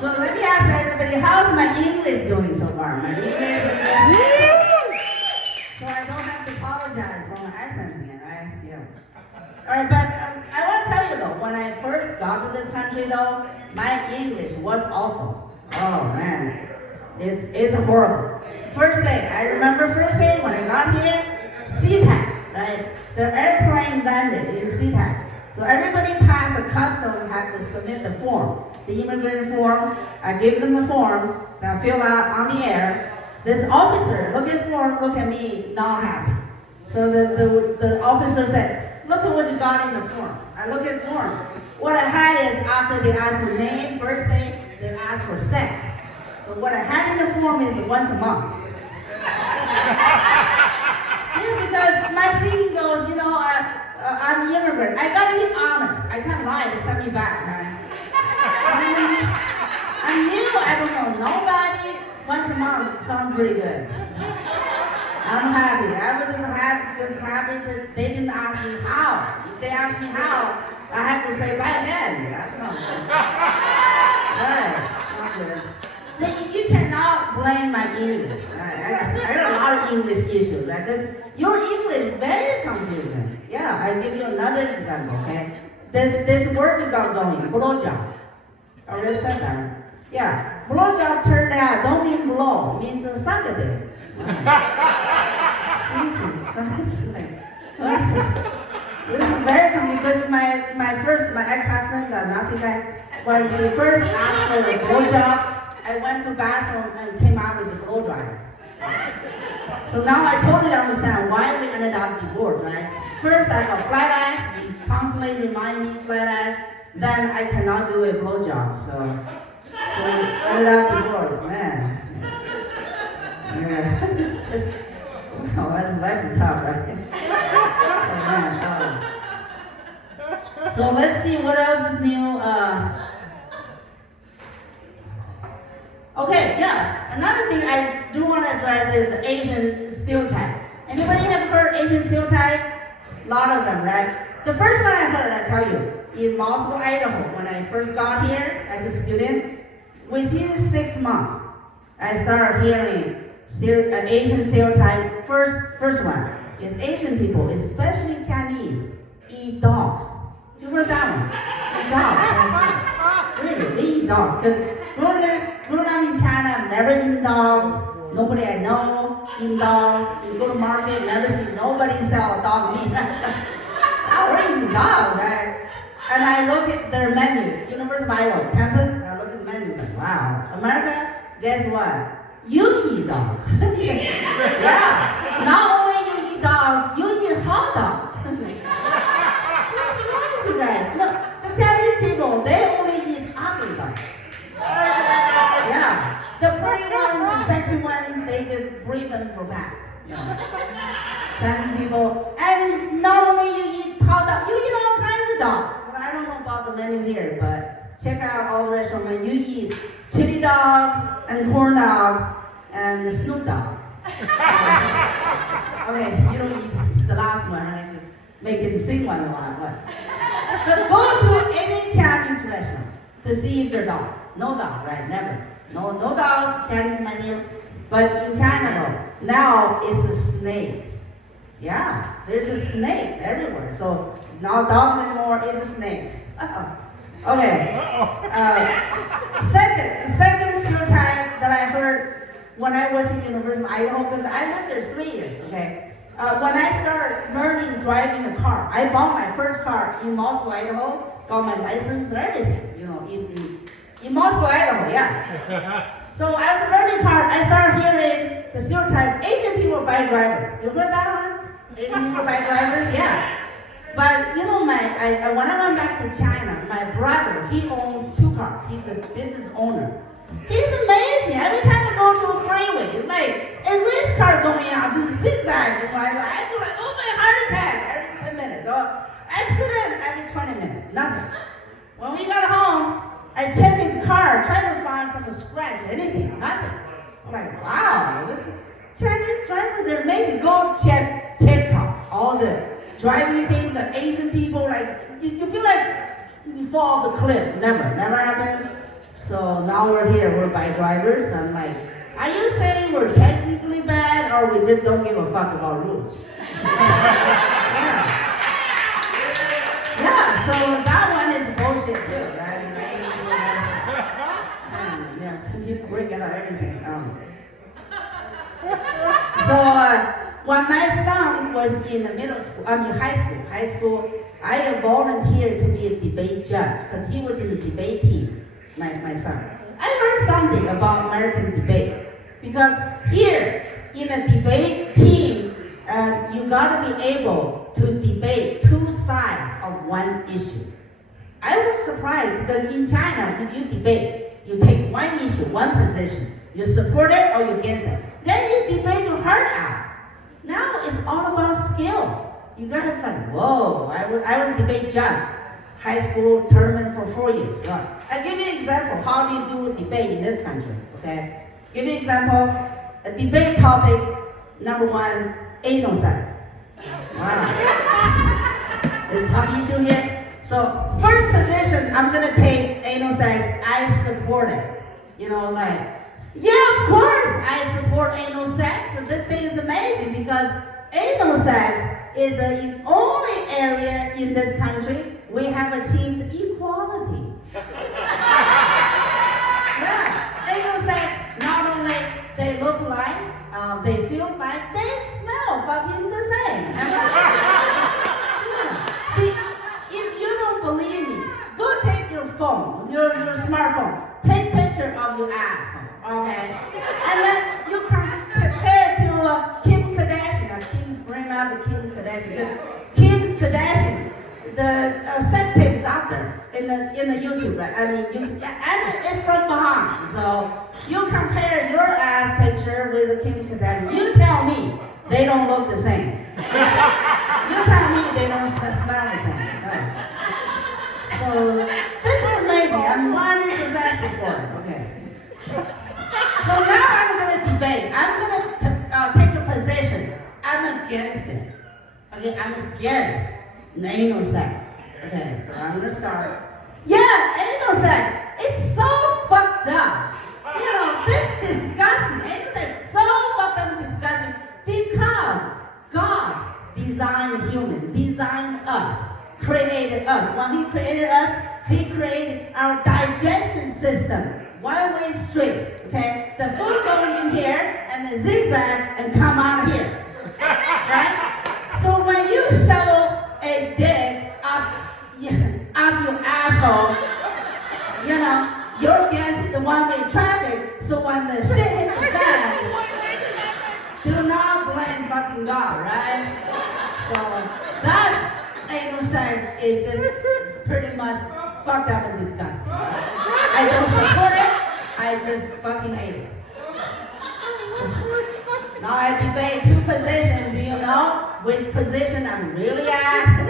So let me ask everybody, how's my English doing so far? My English? So I don't have to apologize for my accents again, right? Yeah. All right, but I want to tell you though, when I first got to this country though, my English was awful. Oh man, it's horrible. First day, I remember first day when I got here, SeaTac, right? The airplane landed in SeaTac. So everybody passed the custom, had to submit the form, the immigrant form. I gave them the form that I filled out on the air. This officer, look at me, not happy. So the officer said, look at what you got in the form. I look at the form. What I had is after they asked your name, birthday, they asked for sex. So what I had in the form is once a month. Yeah, because my thinking goes, I'm an immigrant. I gotta be honest. I can't lie. They sent me back, right? I'm new. I don't know nobody. Once a month sounds pretty good. I'm happy. I was just happy that they didn't ask me how. If they asked me how, I have to say by hand. That's not good. Right? It's not good. But you cannot blame my English. Right? I got a lot of English issues, right? Because your English is very confusing. Yeah, I'll give you another example, okay? This word you got going, blowjob. I already said that. Yeah, blowjob turned out don't mean blow, it means suck a dick. Jesus Christ. This is very confusing because my ex-husband, the Nazi guy, when he first asked for a blowjob, I went to bathroom and came out with a blow dryer. So now I totally understand why we ended up divorced, right? First I got flat ass, he constantly remind me flat ass, then I cannot do a blowjob, so we ended up divorced, man. Yeah. Oh, life is tough, right? Oh, man. So let's see what else is new. Okay, yeah. Another thing I do want to address is Asian stereotype. Anybody have heard Asian stereotype? A lot of them, right? The first one I heard, I tell you, in Wallace, Idaho, when I first got here as a student, within 6 months, I started hearing Asian stereotype. First one is Asian people, especially Chinese, eat dogs. Did you heard that one? Eat dogs. Really, we eat dogs. Because growing up in China, I've never eaten dogs. Nobody I know eat dogs. You go to market, never see nobody sell dog meat. Now we're eating dogs, right? And I look at their menu, University of Idaho campus, I look at the menu, like, wow. America, guess what? You eat dogs. Yeah. Not only you eat dogs, you eat hot dogs. What's wrong with you guys? The Chinese people, they only eat ugly dogs. Yeah. The pretty ones, the sexy ones, they just breed them for pets. Yeah. Chinese people. And not only you eat hot dogs, you eat all kinds of dogs. I don't know about the menu here, but check out all the restaurant menu. You eat chili dogs, and corn dogs and Snoop Dogg. Okay, you don't eat the last one. I have to make him sing once in a while. But go to any Chinese restaurant to see if there are dogs. No dog, right? Never. No dogs, Chinese menu. But in China, though, now it's snakes. Yeah, there's snakes everywhere. So it's not dogs anymore, it's snakes. Okay. Second stereotype that I heard when I was in University of Idaho, because I lived there 3 years, okay? When I started learning driving a car, I bought my first car in Moscow, Idaho, got my license and everything, in Moscow, Idaho, yeah. So as a learning car, I started hearing the stereotype, Asian people buy drivers. You heard that one? Asian people buy drivers? Yeah. But when I went back to China, my brother, he owns 2 cars. He's a business owner. He's amazing. Every time I go to a freeway, it's like a race car going out, just zigzag. I feel like, oh, my heart attack every 10 minutes, or accident every 20 minutes. Nothing. When we got home, I checked his car, tried to find some scratch, anything, nothing. I'm like, wow, this Chinese driver, they're amazing. Go check TikTok, all the driving things, the Asian people, like, you feel like you fall off the cliff. Never happened. So now we're here, we're bike drivers. I'm like, are you saying we're technically bad or we just don't give a fuck about rules? Yeah. Yeah, so that one is bullshit too, right? Yeah, you break it out everything. So when my son was in the high school, I volunteered to be a debate judge because he was in the debate team, my son. I learned something about American debate because here in a debate team, you gotta be able to debate 2 sides of one issue. I was surprised because in China, if you debate, you take one issue, one position, you support it or you against it. Then you debate your heart out. Now it's all about skill. You gotta find, whoa, I was a debate judge, high school tournament for 4 years. I'll give you an example, how do you do a debate in this country, okay? Give you an example, a debate topic, number 1, anal sex. Wow. It's a tough issue here. So first position, I'm gonna take anal sex, I support it. Yeah, of course I support anal sex. And this thing is amazing because anal sex is the only area in this country we have achieved equality. Yeah, anal sex, not only they look like, they feel like, they smell fucking the same. Yeah. See, if you don't believe me, go take your phone, your smartphone, take picture of your asshole. Okay, and then you compare to Kim Kardashian. Kim's bringing up Kim Kardashian because Kim Kardashian, the sex tape is out there in the YouTube, right? YouTube, and it's from behind. So you compare your ass picture with Kim Kardashian. You tell me they don't look the same. You tell me they don't smell the same. Right? So this is amazing. I'm 100% supportive. Okay. So now I'm going to debate. I'm going to take a position. I'm against it. Okay, I'm against anal sex. Okay, so I'm going to start. Yeah, anal sex. It's so fucked up. This is disgusting. Anal sex is so fucked up and disgusting because God designed human, designed us, created us. When He created us, He created our digestion system. One-way street, okay? The food going in here and the zigzag and come out here, right? So when you shovel a dick up your asshole, you're against the one-way traffic. So when the shit hit the fan, do not blame fucking God, right? So that anal sex is just pretty much fucked up and disgusting. I don't support it. I just fucking hate it. So, now I debate 2 positions. Do you know which position I'm really at?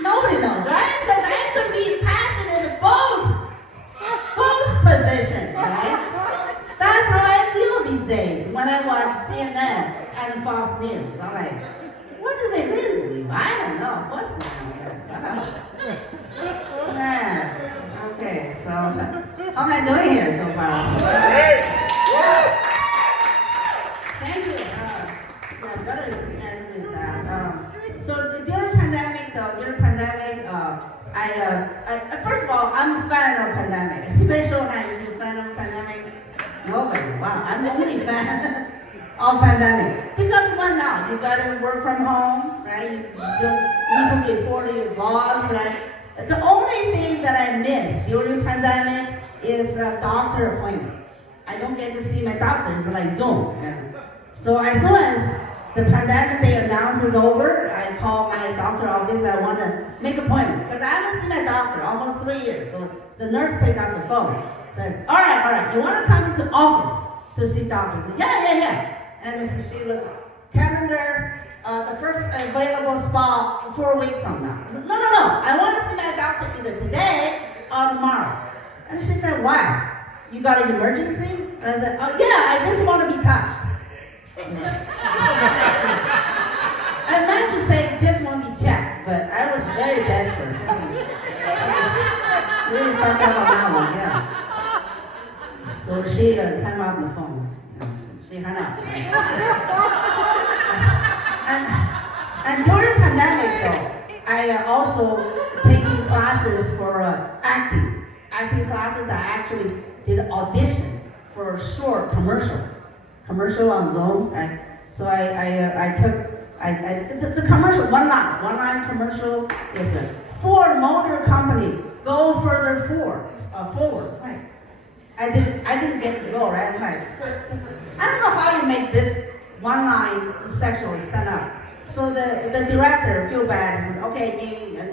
Nobody knows, right? Because I could be passionate in both positions, right? what's going on here? Wow. Man. Okay, so how am I doing here so far? Thank you. Yeah, gotta end with that. So during pandemic, I first of all, I'm a fan of pandemic. Anybody show hand if you're a fan of pandemic? Nobody. Wow, I'm the only fan of pandemic. Because why not? You gotta work from home, right? You don't need to report to your boss, right? The only thing that I miss during pandemic is a doctor appointment. I don't get to see my doctor. It's like Zoom. Yeah. So as soon as the pandemic they announce is over, I call my doctor office. I want to make an appointment because I haven't seen my doctor almost 3 years. So the nurse picked up the phone, says, all right, you want to come into office to see doctor? So, yeah. And she looked, calendar, the first available spot 4 weeks from now. I said, no, I want to see my doctor either today or tomorrow. And she said, why? You got an emergency? And I said, oh yeah, I just want to be touched. I meant to say just want to be checked, but I was very desperate. I was really fucked up on that one, yeah. So she hung up the phone. She hung up. And during pandemic though, I also taking classes for acting. Acting classes, I actually did audition for short commercial on Zoom, right? So I took the commercial, one line commercial is a Ford Motor Company, go further forward, right? I didn't get to go, right? Like, I don't know how you make this one line sexual stand up. So the director feel bad and said, okay,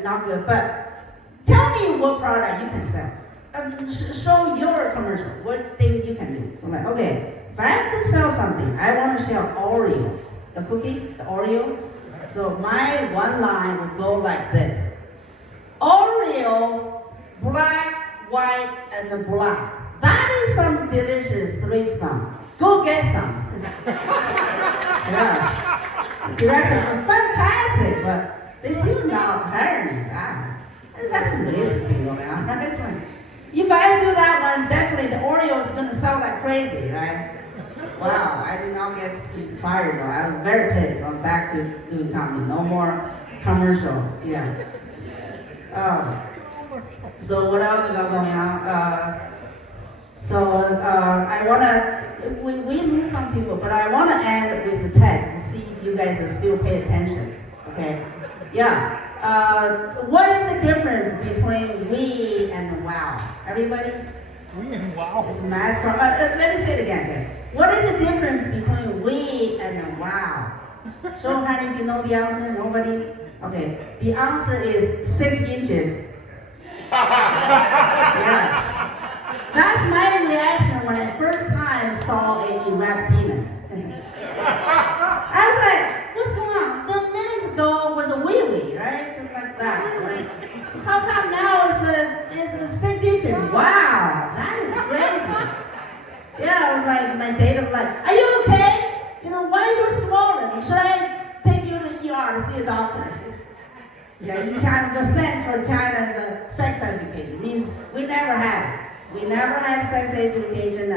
not good, but tell me what product you can sell. Show your commercial, what thing you can do. So I'm like, okay, if I have to sell something, I want to sell Oreo, the cookie, the Oreo. So my one line would go like this. Oreo, black, white, and the black. That is some delicious threesome. Go get some. Yeah. Directors are fantastic, but they still not hiring me. And that's some racist thing going on. That's one. If I do that one, definitely the Oreo is going to sound like crazy, right? Wow, I did not get fired though. I was very pissed. I'm back to doing comedy. No more commercial. Yeah. So what else we got going on? I want to, we lose some people, but I want to end with a test to see if you guys are still paying attention. Okay? Yeah. What is the difference between we and wow? Everybody? We and wow. It's math from. Let me say it again. Okay. What is the difference between we and wow? Show hand if you know the answer. Nobody? Okay. The answer is 6 inches. Yeah. That's my reaction when I first time saw an erect penis. I was like, what's going on? The minute ago was a wee-wee, right? Like that, right? How come now it's 6 inches? Wow, that is crazy. Yeah, I was like, my date was like, are you okay? You know, why you're swollen? Should I take you to the ER to see a doctor? Yeah, in China, the stand for China's sex education means we never had it. We never had sex education.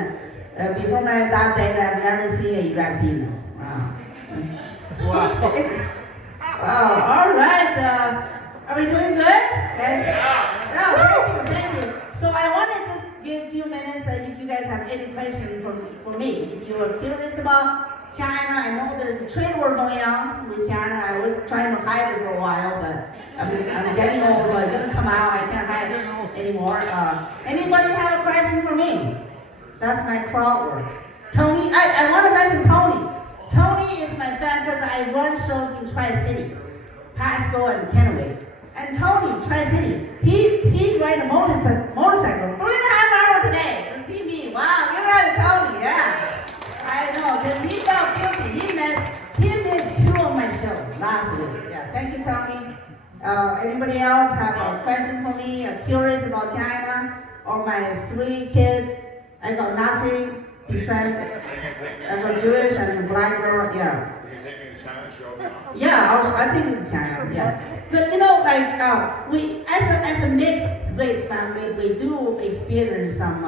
Before that date, I've never seen an erect penis. Wow. Wow. Wow. All right. Are we doing good? Yes. Yeah. Thank you. So I want to just give a few minutes if you guys have any questions for me. If you are curious about China, I know there's a trade war going on with China. I was trying to hide it for a while, but I'm getting old, so it's gonna come out. I can't hide it anymore. Anybody have a question for me? That's my crowd work. Tony, I want to mention Tony. Tony is my fan because I run shows in Tri-Cities, Pasco and Kennewick. And Tony, Tri-City, he ride a motorcycle 3.5 hours a day to see me. Wow, you're right, Tony, yeah. I know, because he felt guilty. He missed 2 of my shows last week. Yeah, thank you, Tony. Anybody else have a question for me? Curious about China or my 3 kids? I got Nazi descent. I got Jewish and a black girl. Yeah. You can take me to China show. Yeah, I think it's China. Yeah. But like we as a mixed race family, we do experience some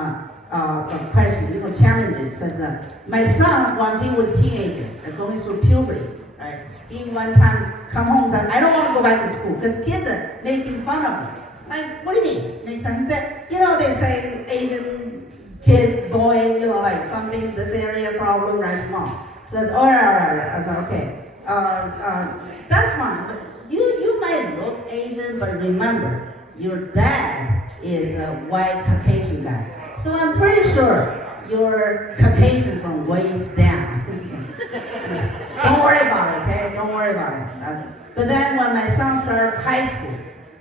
questions, challenges. Because my son, when he was a teenager, going through puberty, right? He one time come home and said, "I don't want to go back to school because kids are making fun of me." Like, what do you mean? Makes sense. He said, they say Asian kid, boy, like something, this area problem, right, small. So I said, all right. I said, okay, that's fine. But you might look Asian, but remember, your dad is a white Caucasian guy. So I'm pretty sure you're Caucasian from waist down. Don't worry about it, okay? Don't worry about it. But then when my son started high school,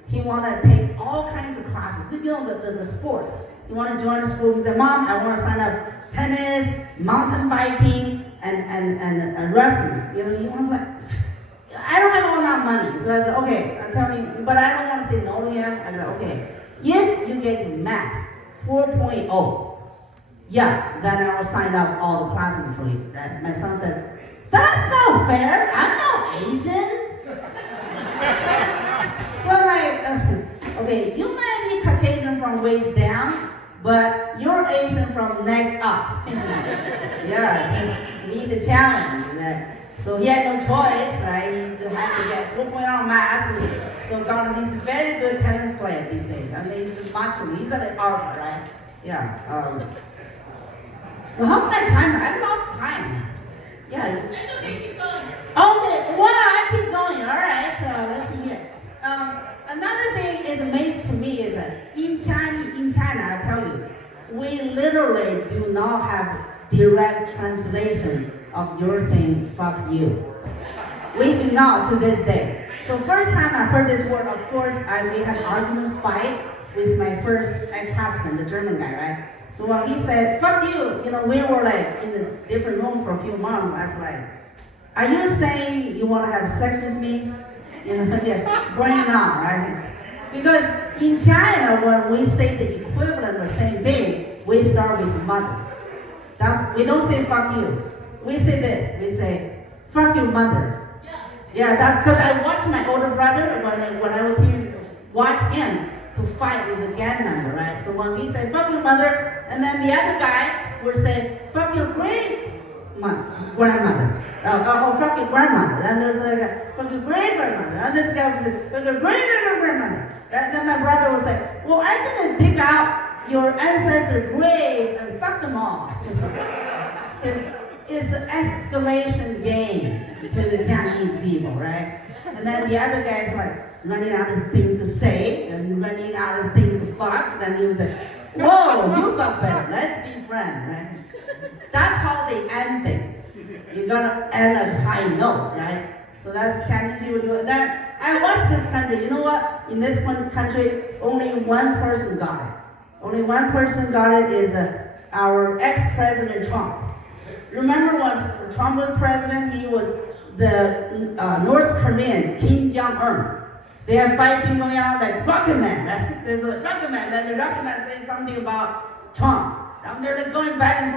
he wanted to take all kinds of classes. The sports. He wanted to join the school. He said, Mom, I want to sign up tennis, mountain biking, and wrestling. He was like, I don't have all that money. So I said, okay, tell me, but I don't want to say no to him. I said, okay, if you get to max 4.0, yeah, then I will sign up all the classes for you. Right? My son said, that's not fair. I'm not Asian. So I'm like, okay, you might be Caucasian from waist down, but you're Asian from neck up. Yeah, just meet the challenge. So he had no choice, right? He just had to get 4.0 math. So he's a very good tennis player these days. And he's a macho. He's at Harvard, right? Yeah. So how's my timer? I've lost time. Yeah. Okay, well, I keep going. All right, let's see here. Another thing is amazing to me is that in China, I tell you, we literally do not have direct translation of your thing, fuck you. We do not to this day. So first time I heard this word, of course, we had an argument fight with my first ex-husband, the German guy, right? So when he said, fuck you, we were like in this different room for a few months. I was like, are you saying you want to have sex with me? Yeah, bring it on, right? Because in China, when we say the equivalent of the same thing, we start with mother. We don't say fuck you. We say this. We say, fuck your mother. Yeah, that's because I watched my older brother when I was here, watch him to fight with a gang member, right? So when we say fuck your mother, and then the other guy will say fuck your grandmother. Or fuck your grandmother. And there's like fuck your great grandmother. And this guy will say fuck your great grandmother. And then my brother will say, well, I'm gonna dig out your ancestor grave and fuck them all. It's an escalation game to the Chinese people, right? And then the other guy's like running out of things to say and running out of things to fuck. Then he was like, whoa, you fuck better. Let's be friends, right? That's how they end things. You gotta end at a high note, right? So that's Chinese people do it. Then I watched this country. You know what? In this country, only one person got it. Only one person got it is our ex-president Trump. Remember when Trump was president, he was the North Korean Kim Jong-un. They have fighting going on like Rocket Man, right? There's a Rocket Man, then the Rocket Man says something about Trump. And they're like going back and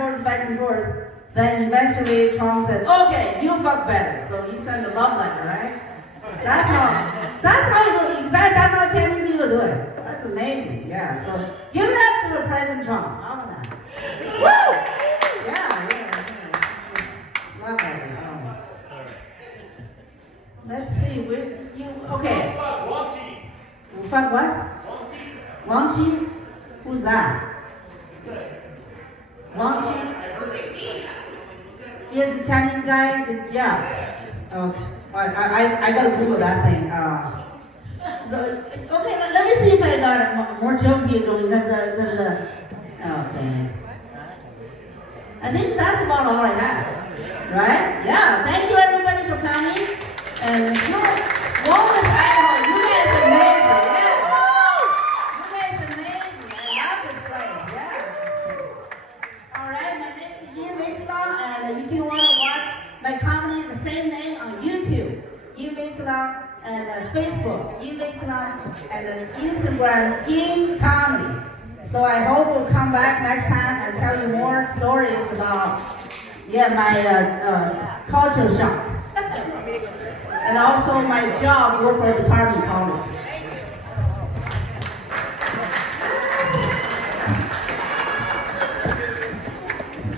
forth. Then eventually Trump said, okay, you fuck better. So he sent a love letter, right? That's how you do it. Exactly, that's how Chinese people do it. That's amazing, yeah. So give that to the President Trump. How about that? Woo! Yeah. Love letter. Let's see, okay. Fuck what? Wang Qi? Who's that? Wang Qi? He is a Chinese guy? Yeah. Okay. I gotta Google that thing. So, okay, let me see if I got more joke here because okay. I think that's about all I have. Right? Yeah. Thank you everybody for coming. And Wallace, Idaho, you guys are amazing. Yeah. You guys are amazing. I love this place. Yeah. All right, my name is Yin Weichelong, and if you want to watch my comedy, the same name on YouTube, Yin Weichelong, and Facebook, Yin Weichelong, and then Instagram, Yin Comedy. So I hope we'll come back next time and tell you more stories about my culture shock. And also my job, work for a department college.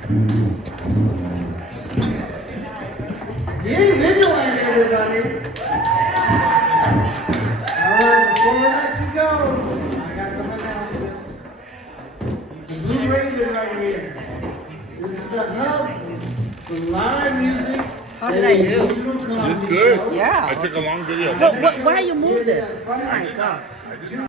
Being vigilant, everybody. All right, before we let you go, I got some announcements. The Blue Razor right here. This is the hub for live music. How did I do? Did good. Yeah. I took a long video. Why you move this? Oh my God.